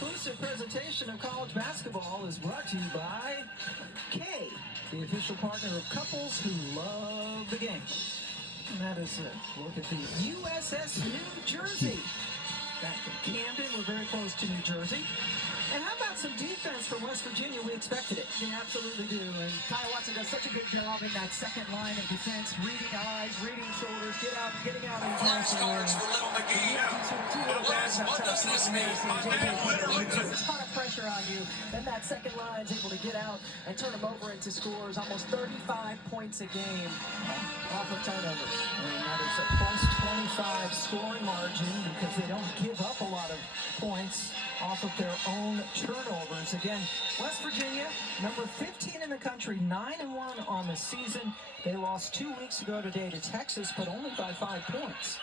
exclusive presentation of college basketball is brought to you by K, the official partner of couples who love the game. And that is a look at the USS New Jersey. Back in Camden, we're very close to New Jersey. And how about some defense from West Virginia? We expected it. They absolutely do. And Kyle Watson does such a good job in that second line of defense, reading eyes, reading shoulders, getting out in Flash starts for Little McGee. What does this mean? My man literally took a ton of pressure on you. Then that second line is able to get out and turn them over into scores. Almost 35 points a game off of turnovers. And that is a plus 25 scoring margin because they don't give up a lot of points off of their own turnovers. Again, West Virginia, number 15 in the country, 9-1 on the season. They lost 2 weeks ago today to Texas, but only by 5 points.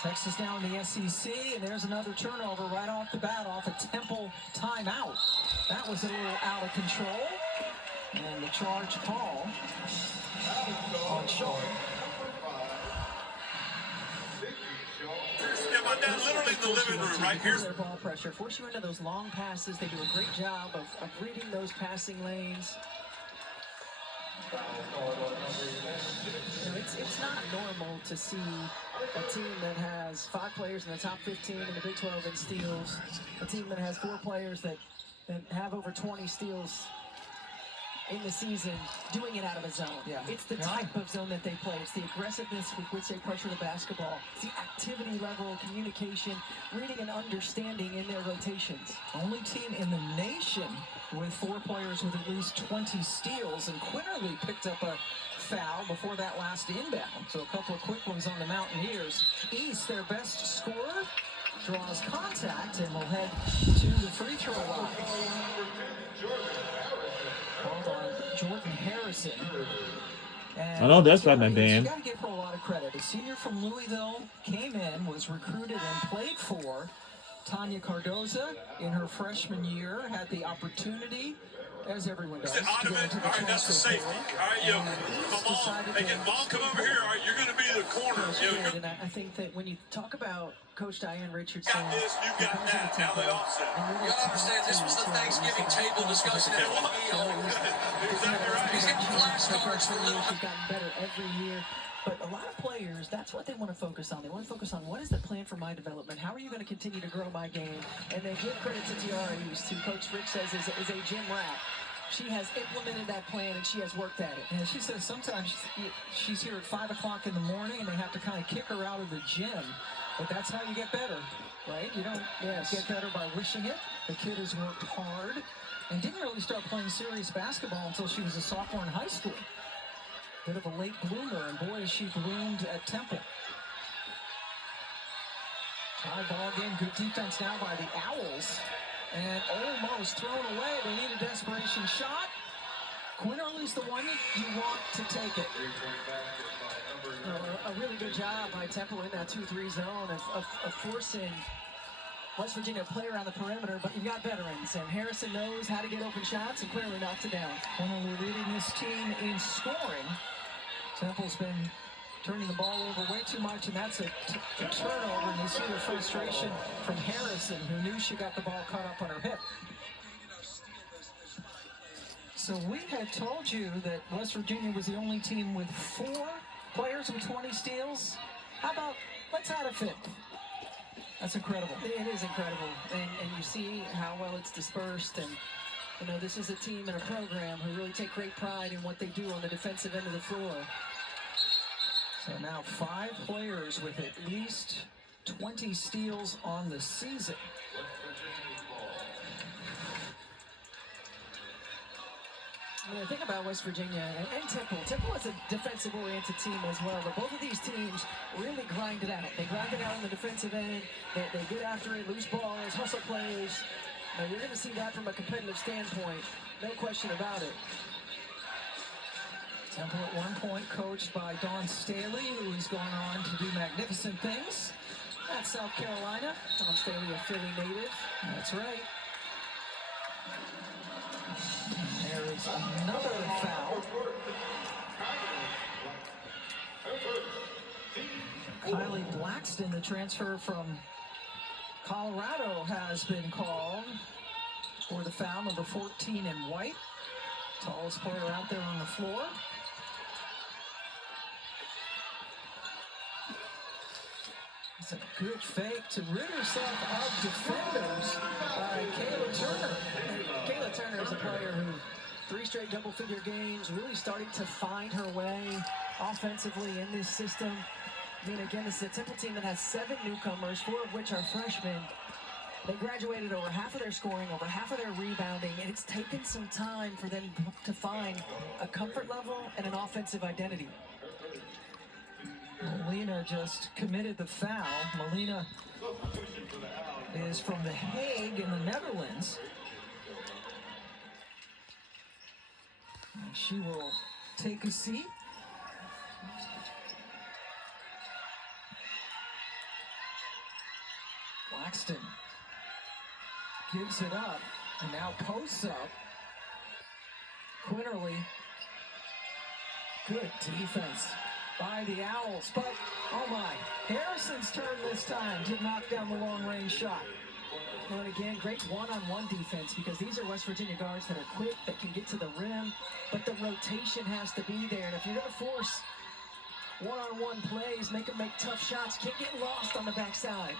Texas now in the SEC, and there's another turnover right off the bat off a Temple timeout. That was a little out of control. And the charge call on Shaw. Yeah, my dad literally in the living room, right? Here's their ball pressure. Force you into those long passes. They do a great job of reading those passing lanes. It's not normal to see a team that has 5 players in the top 15 in the Big 12 in steals, a team that has 4 players that have over 20 steals in the season, doing it out of a zone. Yeah. It's the type of zone that they play. It's the aggressiveness with which they pressure the basketball. It's the activity level, communication, reading and understanding in their rotations. Only team in the nation with 4 players with at least 20 steals, and Quinterly picked up a foul before that last inbound. So a couple of quick ones on the Mountaineers. East, their best scorer, draws contact and will head to the free throw line. Called on Jordan Harrison. And I know that's not my band. You got to give her a lot of credit. A senior from Louisville came in, was recruited and played for Tanya Cardoza in her freshman year, had the opportunity, as everyone does, the ottoman. All right, that's the safety. All right, yo, mom, mom, come over here. All right, you're going to be the corner. And I think that when you talk about Coach Diane Richardson, got this, you got that. Now they offset. You gotta understand, this was the Thanksgiving table discussion at one meal. Exactly right. He's getting flash cards for Little She's gotten better every year. But a lot of players, that's what they want to focus on. They want to focus on what is the plan for my development? How are you going to continue to grow my game? And they give credit to Tiara Hughes, who Coach Rick says is a gym rat. She has implemented that plan and she has worked at it. And she says sometimes she's here at 5 o'clock in the morning and they have to kind of kick her out of the gym. But that's how you get better, right? You don't get better by wishing it. The kid has worked hard and didn't really start playing serious basketball until she was a sophomore in high school. Bit of a late bloomer, and boy, is she bloomed at Temple. High ball game, good defense now by the Owls. And almost thrown away. They need a desperation shot. Quinterly's the one you want to take it. A really good job by Temple in that 2-3 zone of forcing West Virginia to play around the perimeter, but you've got veterans, and Harrison knows how to get open shots and clearly knocks it down. Quinterly leading this team in scoring. Temple's been turning the ball over way too much, and that's a turnover, and you see the frustration from Harrison, who knew she got the ball caught up on her hip. So we had told you that West Virginia was the only team with 4 players with 20 steals. How about, let's add a 5th. That's incredible. It is incredible, and you see how well it's dispersed, and you know, this is a team and a program who really take great pride in what they do on the defensive end of the floor. So now 5 players with at least 20 steals on the season. When I think about West Virginia and Temple, Temple is a defensive-oriented team as well, but both of these teams really grind it out. They grind it out on the defensive end. They get after it, loose balls, hustle plays. Now, you're going to see that from a competitive standpoint, no question about it. Temple at one point coached by Dawn Staley, who has gone on to do magnificent things at South Carolina. Dawn Staley, a Philly native. That's right. There is another foul. Kylie Blackston, the transfer from Colorado has been called for the foul, number 14 in white. Tallest player out there on the floor. It's a good fake to rid herself of defenders by Kayla Turner. Kayla Turner is a player who 3 straight double-figure games, really starting to find her way offensively in this system. I mean, again, this is a Temple team that has 7 newcomers, 4 of which are freshmen. They graduated over half of their scoring, over half of their rebounding, and it's taken some time for them to find a comfort level and an offensive identity. Melina just committed the foul. Melina is from The Hague in the Netherlands. And she will take a seat. Blackston gives it up and now posts up. Quinterly, good defense by the Owls, but oh my, Harrison's turn this time to knock down the long-range shot. And again, great one-on-one defense, because these are West Virginia guards that are quick, that can get to the rim, but the rotation has to be there. And if you're going to force one-on-one plays, make them make tough shots, can't get lost on the backside.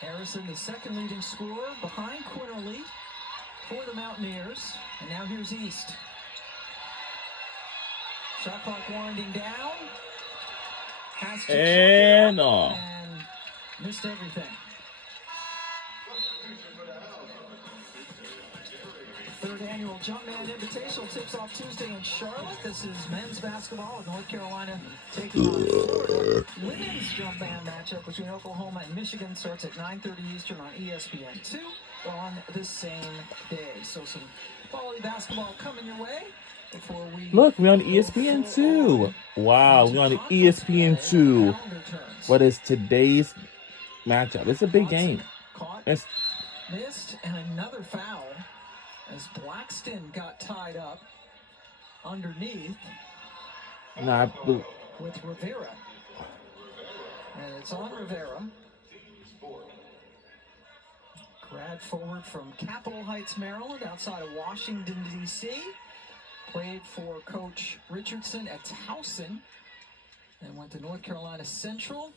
Harrison, the second leading scorer, behind Quinterly for the Mountaineers. And now here's East. Shot clock winding down. Has to And and missed everything. Third annual Jumpman Invitational tips off Tuesday in Charlotte. This is men's basketball with North Carolina taking on Florida. Women's Jumpman matchup between Oklahoma and Michigan starts at 9:30 Eastern on ESPN2 on the same day. So some quality basketball coming your way. Look, we're on ESPN2. Wow, we're on ESPN2. What is today's matchup? It's a big game. It's missed, and another foul as Blackston got tied up underneath with Rivera. And it's on Rivera. Grad forward from Capitol Heights, Maryland, outside of Washington, D.C. Played for Coach Richardson at Towson and went to North Carolina Central.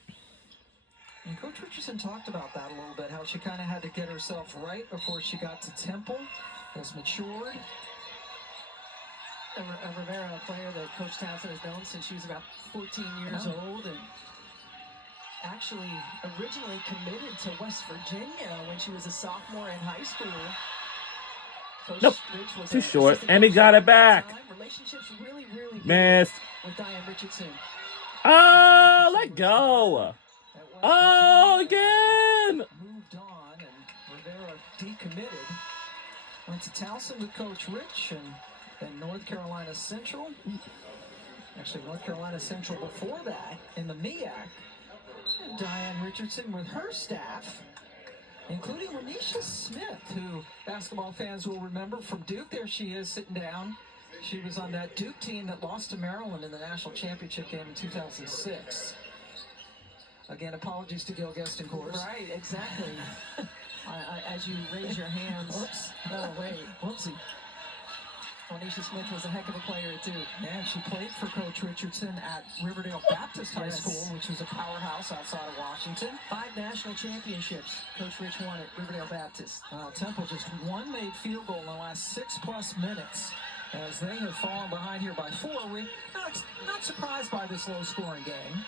And Coach Richardson talked about that a little bit, how she kind of had to get herself right before she got to Temple, has matured. Rivera, a player that Coach Towson has known since she was about 14 years old, and actually originally committed to West Virginia when she was a sophomore in high school. Coach Nope, Rich was too short, and he got it back. Relationships really good Missed. with Diane Richardson. Oh, let go. Oh, again. Moved on, and Rivera decommitted. Went to Towson with Coach Rich, and then North Carolina Central. Actually, North Carolina Central before that in the MEAC. And Diane Richardson with her staff, including Lanisha Smith, who basketball fans will remember from Duke. There she is sitting down. She was on that Duke team that lost to Maryland in the national championship game in 2006. Again, apologies to Gil Gueston, course. Right, exactly. As you raise your hands. Whoops. Oh, wait. Whoopsie. Lanisha Smith was a heck of a player, too. Yeah, she played for Coach Richardson at Riverdale Baptist High School, which was a powerhouse outside of Washington. 5 national championships Coach Rich won at Riverdale Baptist. Temple just one made field goal in the last 6+ minutes as they have fallen behind here by 4. We're not surprised by this low-scoring game.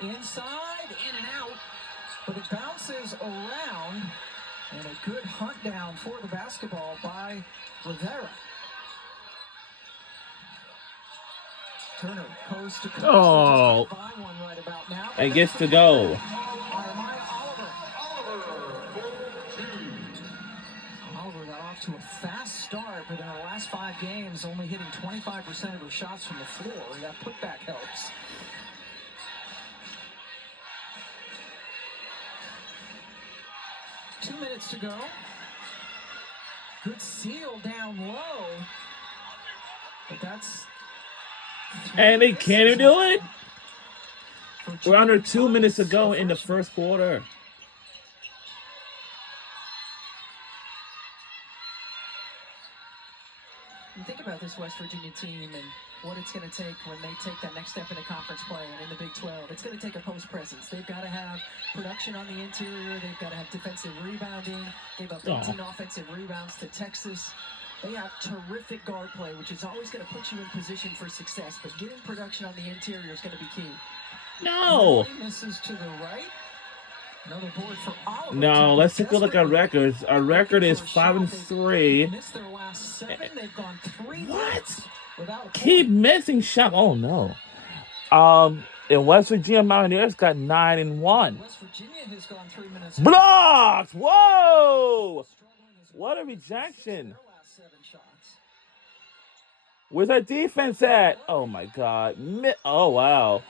Inside, in and out, but it bounces around, and a good hunt down for the basketball by Rivera. Turner coast to coast. Oh, Right about now. and gets to go. Oliver got off to a fast start, but in the last 5 games, only hitting 25% of her shots from the floor. That putback helps. Two minutes to go. Good seal down low. But that's... And they can't even do it. We're under 2 minutes to go in the first quarter. And think about this West Virginia team and what it's going to take when they take that next step into conference play and in the Big 12. It's going to take a post presence. They've got to have production on the interior. They've got to have defensive rebounding. Gave up 18 offensive rebounds to Texas. They have terrific guard play, which is always going to put you in position for success. But getting production on the interior is going to be key. No. Misses to the right. Another board for Oliver. No, let's take a look at records. Our record is 5-3. Missed their last 7. They've gone 3 What? without a Keep point. missing shot. Oh no. And West Virginia Mountaineers got 9-1. West Virginia has gone 3 minutes. Blocks! Whoa! What a rejection. Their last 7 shots. Where's our defense at? Oh my god. Oh wow.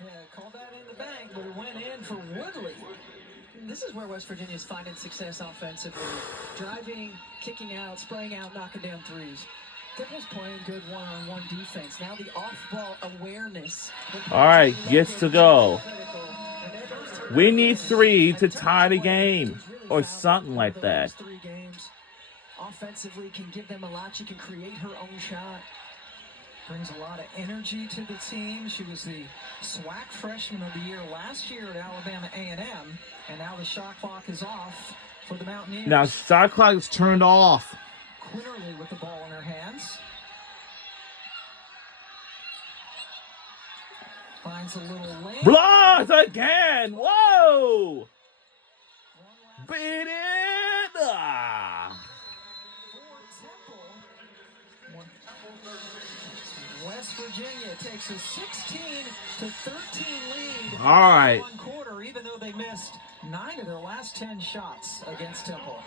Yeah, call that in the bank, but it went in for Woodley. This is where West Virginia is finding success offensively. Driving, kicking out, spraying out, knocking down threes. Temple's playing good one-on-one defense. Now the off-ball awareness. All right, gets to go. We need 3 to tie the game or something like that. 3 games offensively can give them a lot. She can create her own shot. Brings a lot of energy to the team. She was the SWAC Freshman of the Year last year at Alabama A&M, and now the shot clock is off for the Mountaineers. Now shot clock is turned off. Quinterly with the ball in her hands. Finds a little lane. Blocks again! Whoa! Beat it! Ah. West Virginia takes a 16-13 lead. All right. In one quarter, even though they missed 9 of their last 10 shots against Temple.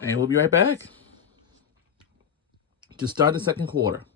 And we'll be right back to start the second quarter.